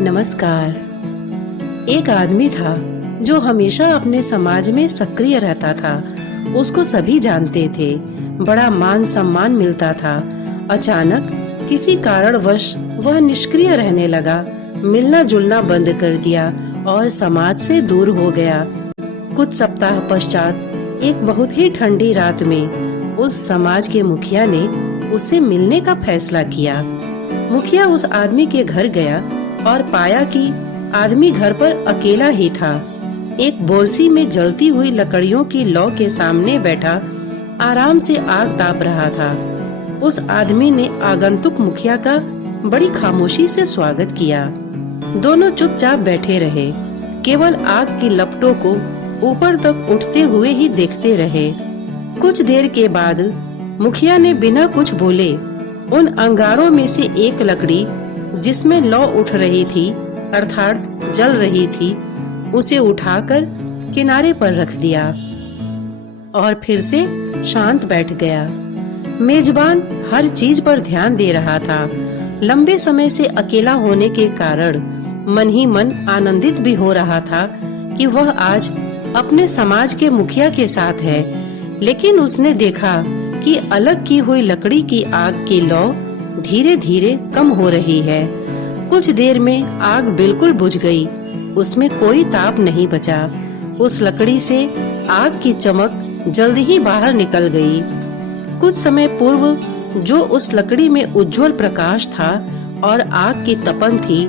नमस्कार। एक आदमी था जो हमेशा अपने समाज में सक्रिय रहता था। उसको सभी जानते थे, बड़ा मान सम्मान मिलता था। अचानक किसी कारणवश वह निष्क्रिय रहने लगा, मिलना जुलना बंद कर दिया और समाज से दूर हो गया। कुछ सप्ताह पश्चात एक बहुत ही ठंडी रात में उस समाज के मुखिया ने उससे मिलने का फैसला किया। मुखिया उस आदमी के घर गया और पाया कि आदमी घर पर अकेला ही था। एक बोरसी में जलती हुई लकड़ियों की लौ के सामने बैठा आराम से आग ताप रहा था। उस आदमी ने आगंतुक मुखिया का बड़ी खामोशी से स्वागत किया। दोनों चुपचाप बैठे रहे, केवल आग की लपटों को ऊपर तक उठते हुए ही देखते रहे। कुछ देर के बाद मुखिया ने बिना कुछ बोले उन अंगारों में से एक लकड़ी जिसमें लौ उठ रही थी अर्थात जल रही थी, उसे उठाकर किनारे पर रख दिया और फिर से शांत बैठ गया। मेजबान हर चीज पर ध्यान दे रहा था। लंबे समय से अकेला होने के कारण मन ही मन आनंदित भी हो रहा था कि वह आज अपने समाज के मुखिया के साथ है। लेकिन उसने देखा कि अलग की हुई लकड़ी की आग की लौ धीरे धीरे कम हो रही है। कुछ देर में आग बिल्कुल बुझ गई, उसमें कोई ताप नहीं बचा। उस लकड़ी से आग की चमक जल्द ही बाहर निकल गई। कुछ समय पूर्व जो उस लकड़ी में उज्जवल प्रकाश था और आग की तपन थी,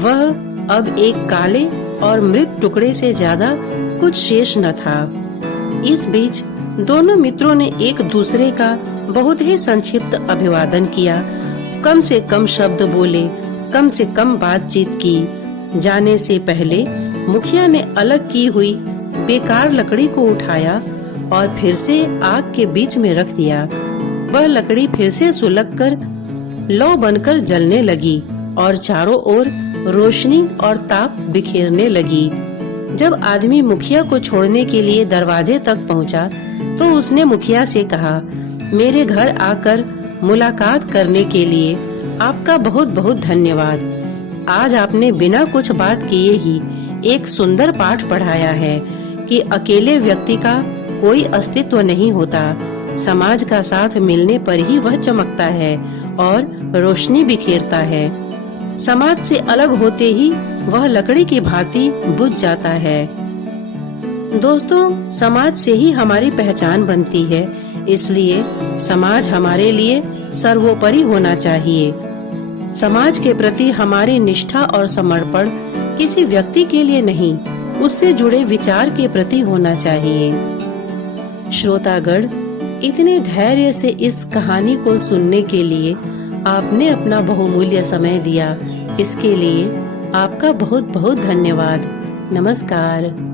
वह अब एक काले और मृत टुकड़े से ज्यादा कुछ शेष न था। इस बीच दोनों मित्रों ने एक दूसरे का बहुत ही संक्षिप्त अभिवादन किया, कम से कम शब्द बोले, कम से कम बातचीत की। जाने से पहले मुखिया ने अलग की हुई बेकार लकड़ी को उठाया और फिर से आग के बीच में रख दिया। वह लकड़ी फिर से सुलगकर लौ बनकर जलने लगी और चारों ओर रोशनी और ताप बिखेरने लगी। जब आदमी मुखिया को छोड़ने के लिए दरवाजे तक पहुंचा, तो उसने मुखिया से कहा, मेरे घर आकर मुलाकात करने के लिए आपका बहुत बहुत धन्यवाद। आज आपने बिना कुछ बात किए ही एक सुंदर पाठ पढ़ाया है कि अकेले व्यक्ति का कोई अस्तित्व नहीं होता। समाज का साथ मिलने पर ही वह चमकता है और रोशनी बिखेरता है। समाज से अलग होते ही वह लकड़ी की भांति बुझ जाता है। दोस्तों, समाज से ही हमारी पहचान बनती है, इसलिए समाज हमारे लिए सर्वोपरि होना चाहिए। समाज के प्रति हमारी निष्ठा और समर्पण किसी व्यक्ति के लिए नहीं, उससे जुड़े विचार के प्रति होना चाहिए। श्रोतागण, इतने धैर्य से इस कहानी को सुनने के लिए आपने अपना बहुमूल्य समय दिया, इसके लिए आपका बहुत बहुत धन्यवाद। नमस्कार।